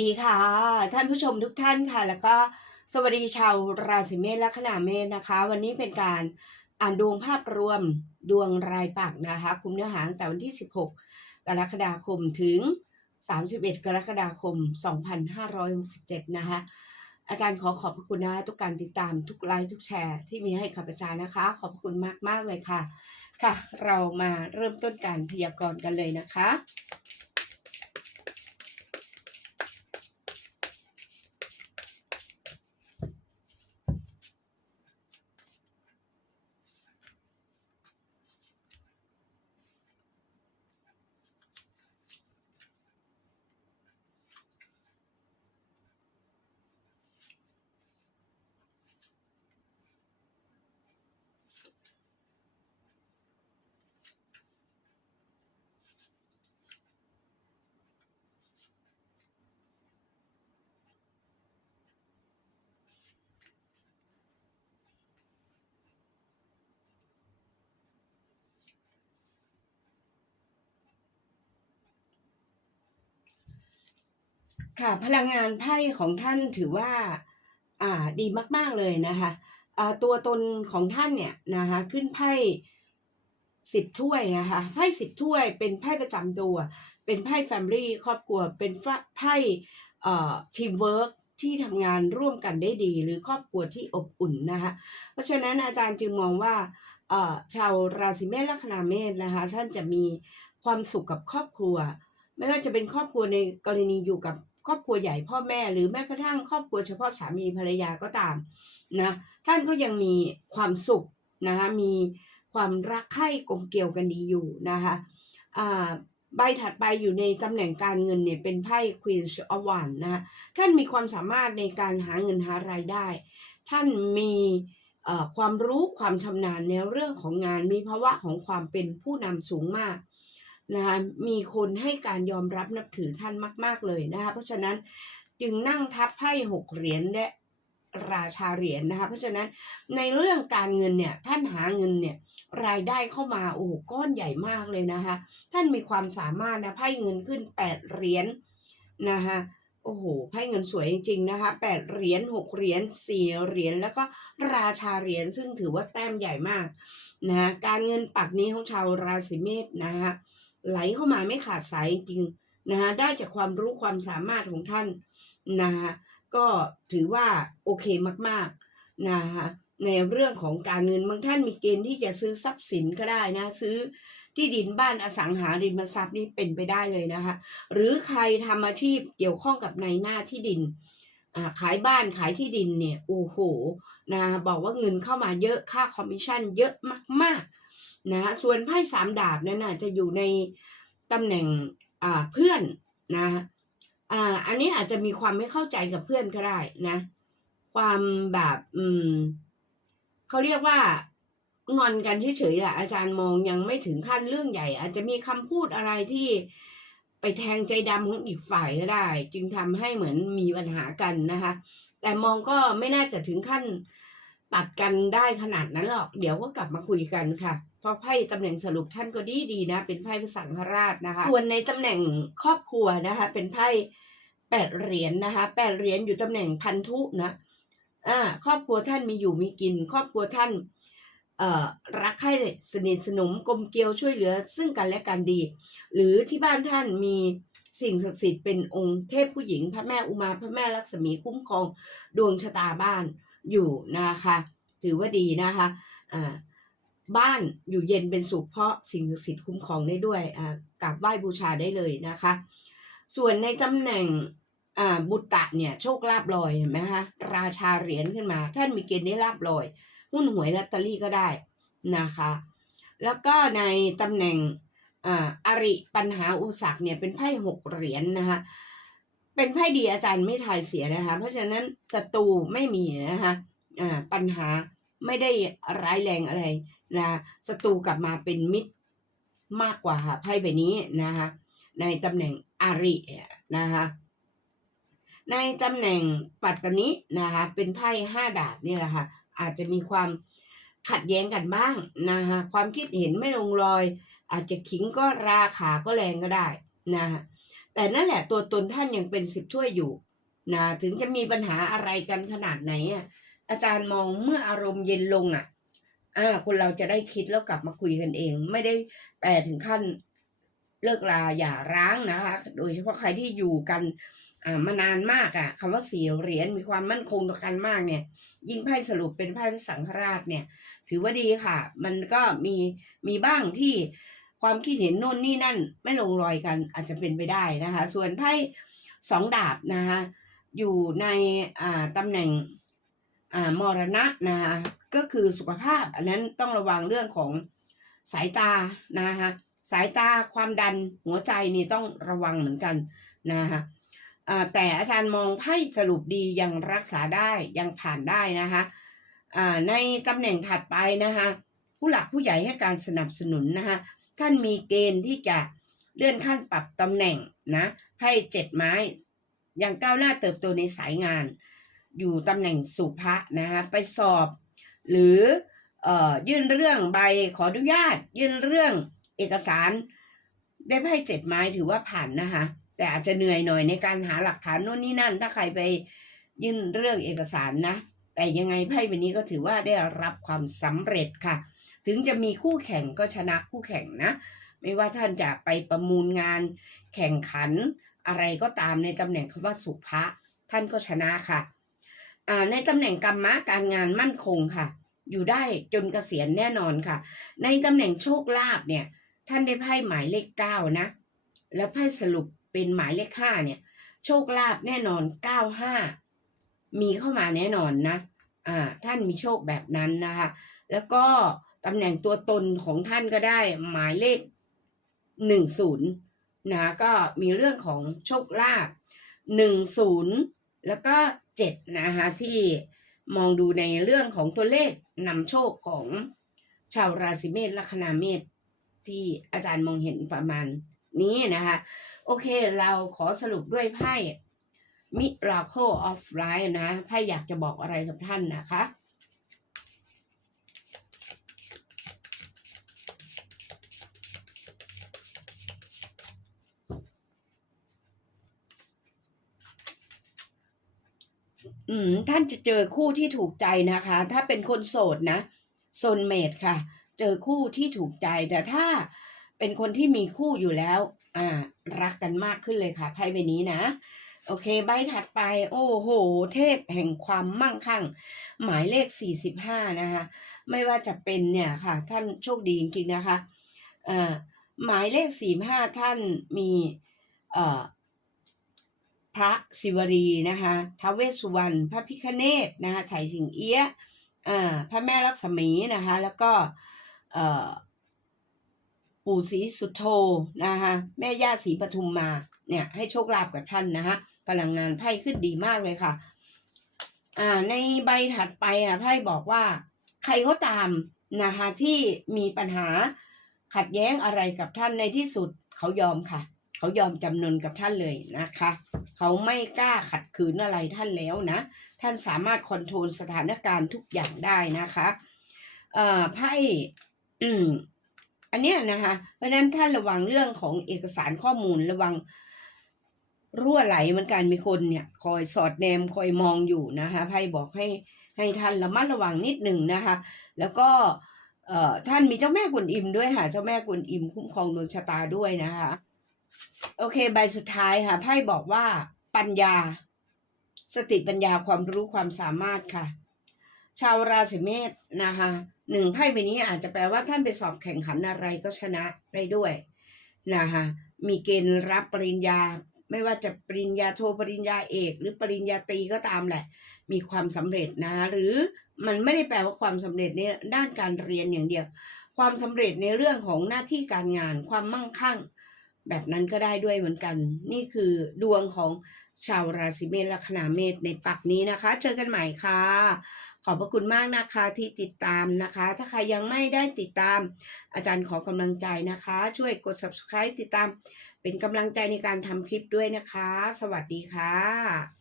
ดีค่ะ ท่านผู้ชมทุกท่านค่ะ แล้วก็สวัสดีชาวราศีเมษและขนาเมษนะคะ วันนี้เป็นการอ่านดวงภาพรวมดวงรายปักนะคะ คุมเนื้อหาตั้งแต่วันที่ 16 กรกฎาคมถึง 31 กรกฎาคม 2567 นะคะ อาจารย์ขอขอบพระคุณนะคะทุกการติดตามทุกไลค์ทุกแชร์ที่มีให้กับอาจานะคะ ขอบพระคุณมากมากๆเลยค่ะ ค่ะ เรามาเริ่มต้นการพยากรณ์กันเลยนะคะ ค่ะพลังงานไพ่ของท่านถือว่าอ่าดีมาก ๆเลยนะคะอ่าตัวตนของท่านเนี่ยนะคะขึ้นไพ่สิบถ้วยนะคะไพ่สิบถ้วยเป็นไพ่ประจำตัว เป็นไพ่แฟมิลี่ครอบครัวเป็นไพ่เอ่อทีมเวิร์กที่ทำงานร่วมกันได้ดี หรือครอบครัวที่อบอุ่นนะคะเพราะฉะนั้นอาจารย์จึงมองว่าเอ่อชาวราศีเมษลัคนาเมษนะคะท่านจะมีความสุขกับครอบครัว ไม่ว่าจะเป็นครอบครัวในกรณีอยู่กับ ครอบครัวใหญ่พ่อแม่หรือแม้กระทั่งครอบครัวเฉพาะสามีภรรยาก็ตามนะท่านก็ยังมีความสุขนะคะมีความรักใคร่กลมเกลียวกันดีอยู่นะคะอ่าใบถัดไปอยู่ในตำแหน่งการเงินเนี่ยเป็นไพ่ Queen of w a n d นะะท่านมีความสามารถในการหาเงินหารายได้ ท่านมีเอ่อความรู้ความชำนาญในเรื่องของงานมีภาวะของความเป็นผู้นำสูงมาก นะคะมีคนให้การยอมรับนับถือท่านมาก ๆ เลยนะคะเพราะฉะนั้นจึงนั่งทับไพ่หกเหรียญและราชาเหรียญนะคะเพราะฉะนั้นในเรื่องการเงินเนี่ยท่านหาเงินเนี่ยรายได้เข้ามาโอ้โหก้อนใหญ่มากเลยนะคะท่านมีความสามารถนะไพ่เงินขึ้นแปดเหรียญนะคะโอ้โหไพ่เงินสวยจริงๆนะคะแปดเหรียญหกเหรียญสี่เหรียญแล้วก็ราชาเหรียญซึ่งถือว่าแต้มใหญ่มากนะะการเงินปักนี้ของชาวราศีเมษนะคะ ไหลเข้ามาไม่ขาดสายจริงนะคะได้จากความรู้ความสามารถของท่านนะคะก็ถือว่าโอเคมากๆนะคะในเรื่องของการเงินบางท่านมีเกณฑ์ที่จะซื้อทรัพย์สินก็ได้นะซื้อที่ดินบ้านอสังหาริมทรัพย์นี่เป็นไปได้เลยนะคะ หรือใครทำอาชีพเกี่ยวข้องกับในหน้าที่ดินอ่าขายบ้านขายที่ดินเนี่ยโอ้โหนะบอกว่าเงินเข้ามาเยอะค่าคอมมิชชั่นเยอะมากๆ นะส่วนไพ่สามดาบนั้นนะจะอยู่ในตำแหน่งเพื่อนนะอ่าอันนี้อาจจะมีความไม่เข้าใจกับเพื่อนก็ได้นะ ความแบบอืมเขาเรียกว่างอนกันเฉยๆแหละอาจารย์มองยังไม่ถึงขั้นเรื่องใหญ่ อาจจะมีคำพูดอะไรที่ไปแทงใจดำของอีกฝ่ายก็ได้ จึงทำให้เหมือนมีปัญหากันนะคะ แต่มองก็ไม่น่าจะถึงขั้น ตัดกันได้ขนาดนั้นหรอก เดี๋ยวก็กลับมาคุยกันค่ะ เพราะไพ่ตำแหน่งสรุปท่านก็ดีดีนะ เป็นไพ่พระสังฆราชนะคะ ส่วนในตำแหน่งครอบครัวนะคะ เป็นไพ่แปดเหรียญนะคะแปดเหรียญอยู่ตำแหน่งพันธุนะอ่าครอบครัวท่านมีอยู่มีกิน ครอบครัวท่านเอ่อรักใคร่สนิทสนมกลมเกลียวช่วยเหลือซึ่งกันและกันดี หรือที่บ้านท่านมีสิ่งศักดิ์สิทธิ์เป็นองค์เทพผู้หญิง พระแม่อุมาพระแม่ลักษมีคุ้มครองดวงชะตาบ้าน อยู่นะคะ ถือว่าดีนะคะอ่าบ้านอยู่เย็นเป็นสุขเพราะสิ่งศักดิ์สิทธิ์คุ้มครองได้ด้วยอ่ากราบไหว้บูชาได้เลยนะคะ ส่วนในตำแหน่งอ่าบุตตะเนี่ยโชคลาภลอยเห็นไหมคะราชาเหรียญขึ้นมา ท่านมีเกณฑ์ได้ลาบลอย หุ้นหวยลอตเตอรี่ก็ได้นะคะ แล้วก็ในตำแหน่งอ่าอริปัญหาอุสรรคเนี่ยเป็นไพ่หกเหรียญนะคะ เป็นไพ่ดีอาจารย์ไม่ทายเสียนะคะ เพราะฉะนั้นศัตรูไม่มีนะคะอ่าปัญหาไม่ได้ร้ายแรงอะไรนะศัตรูกลับมาเป็นมิตรมากกว่าไพ่ใบนี้นะคะในตำแหน่งอารินะคะในตำแหน่งปัตตนินะคะเป็นไพ่ห้าดาบนี่แหละค่ะอาจจะมีความขัดแย้งกันบ้างนะคะความคิดเห็นไม่ลงรอย อาจจะขิงก็ราขาก็แรงก็ได้นะคะ แต่นั่นแหละตัวตนท่านยังเป็นสิบถ้วยอยู่นะถึงจะมีปัญหาอะไรกันขนาดไหนอะอาจารย์มองเมื่ออารมณ์เย็นลงอะอ่าคนเราจะได้คิดแล้วกลับมาคุยกันเอง ไม่ได้แปลถึงขั้นเลิกลาอย่าร้างนะคะโดยเฉพาะใครที่อยู่กันอ่ามานานมากอะคำว่าสี่เหรียญมีความมั่นคงต่อกันมากเนี่ย ยิ่งไพ่สรุปเป็นไพ่พระสังฆราชเนี่ย ถือว่าดีค่ะ มันก็มีมีบ้างที่ ความคิดเห็นโน่นนี่นั่นไม่ลงรอยกันอาจจะเป็นไปได้นะคะ ส่วนไพ่สองดาบนะคะอยู่ในอ่าตำแหน่งอ่ามรณะนะคะก็คือสุขภาพ อันนั้นต้องระวังเรื่องของสายตานะคะสายตาความดันหัวใจนี่ต้องระวังเหมือนกันนะคะอ่าแต่อาจารย์มองไพ่สรุปดียังรักษาได้ยังผ่านได้นะคะอ่าในตำแหน่งถัดไปนะคะผู้หลักผู้ใหญ่ให้การสนับสนุนนะคะ ท่านมีเกณฑ์ที่จะเลื่อนขั้นปรับตำแหน่งนะไพ่เจ็ดไม้ยังก้าวหน้าเติบโตในสายงาน อยู่ตำแหน่งสุภะนะคะไปสอบ หรือออยื่นเรื่องใบขออนุญาต ยื่นเรื่องเอกสาร ได้ไพ่เจ็ดไม้ถือว่าผ่านนะคะแต่อาจจะเหนื่อยหน่อยในการหาหลักฐานโน่นนี่นั่น ถ้าใครไปยื่นเรื่องเอกสารนะ แต่ยังไงไพ่ใบนี้ก็ถือว่าได้รับความสำเร็จค่ะ ถึงจะมีคู่แข่งก็ชนะคู่แข่งนะ ไม่ว่าท่านจะไปประมูลงาน แข่งขันอะไรก็ตามในตำแหน่งคำว่าสุภะท่านก็ชนะค่ะอ่าในตำแหน่งกรรมะการงานมั่นคงค่ะ อยู่ได้จนเกษียณแน่นอนค่ะ ในตำแหน่งโชคลาภเนี่ย ท่านได้ไพ่หมายเลขเก้านะ แล้วไพ่สรุปเป็นหมายเลขห้าเนี่ย โชคลาภแน่นอนเก้าห้ามีเข้ามาแน่นอนนะ อ่า ท่านมีโชคแบบนั้นนะคะ แล้วก็ ตำแหน่งตัวตนของท่านก็ได้หมายเลขหนึ่งศูนย์นะก็มีเรื่องของโชคลาภหนึ่งศูนย์แล้วก็เจ็ดนะคะที่มองดูในเรื่องของตัวเลขนำโชคของชาวราศีเมษลัคนาเมษที่อาจารย์มองเห็นประมาณนี้นะคะ โอเคเราขอสรุปด้วยไพ่ Miracle of Life นะไพ่อยากจะบอกอะไรกับท่านนะคะ อืมท่านจะเจอคู่ที่ถูกใจนะคะ ถ้าเป็นคนโสดนะโซนเมดค่ะ เจอคู่ที่ถูกใจแต่ถ้าเป็นคนที่มีคู่อยู่แล้ว อ่า รักกันมากขึ้นเลยค่ะไพ่ใบนี้นะโอเค ใบถัดไป โอ้โห เทพแห่งความมั่งคั่ง หมายเลขสี่สิบห้านะคะ ไม่ว่าจะเป็นเนี่ยค่ะ ท่านโชคดีจริงๆนะคะอ่าหมายเลขสี่ห้าท่านมีเอ่อ พระศิวรีนะคะท้าวเวสสุวรรณพระพิคเนตนะคะไฉสิงเอี้ยอ่าพระแม่ลักษมีนะคะ แล้วก็ปู่ศรีสุโธนะคะแม่ย่าศรีปทุมมาเนี่ยให้โชคลาภกับท่านนะคะพลังงานไพ่ขึ้นดีมากเลยค่ะ อ่า ในใบถัดไปอะไพ่บอกว่า ใครก็ตามนะคะที่มีปัญหาขัดแย้งอะไรกับท่านในที่สุดเขายอมค่ะ เขายอมจำนนกับท่านเลยนะคะ เขาไม่กล้าขัดขืนอะไรท่านแล้วนะ ท่านสามารถคอนโทรลสถานการณ์ทุกอย่างได้นะคะเอ่อไพ่ออันเนี้ยนะคะ เพราะนั้นท่านระวังเรื่องของเอกสารข้อมูลระวังรั่วไหลเหมือนกันมีคนเนี่ยคอยสอดแนมคอยมองอยู่นะคะไพ่บอกให้ให้ท่านระมัดระวังนิดหนึ่งนะคะ แล้วก็เอ่อท่านมีเจ้าแม่กวนอิมด้วยค่ะ เจ้าแม่กวนอิมคุ้มครองดวงชะตาด้วยนะคะ โอเค ใบสุดท้ายค่ะไพ่บอกว่าปัญญา สติปัญญาความรู้ความสามารถค่ะ ชาวราศีเมษนะคะหนึ่งไพ่ใบนี้อาจจะแปลว่าท่านไปสอบแข่งขันอะไรก็ชนะได้ด้วยนะคะมีเกณฑ์รับปริญญา ไม่ว่าจะปริญญาโทปริญญาเอก หรือปริญญาตรีก็ตามแหละ มีความสำเร็จนะ หรือมันไม่ได้แปลว่าความสำเร็จในด้านการเรียนอย่างเดียว ความสำเร็จในเรื่องของหน้าที่การงาน ความมั่งคั่ง แบบนั้นก็ได้ด้วยเหมือนกัน นี่คือดวงของชาวราศีเมษลัคนาเมษในปักนี้นะคะ เจอกันใหม่ค่ะ ขอบพระคุณมากนะคะที่ติดตามนะคะ ถ้าใครยังไม่ได้ติดตาม อาจารย์ขอกำลังใจนะคะ ช่วยกด subscribe ติดตาม เป็นกำลังใจในการทำคลิปด้วยนะคะ สวัสดีค่ะ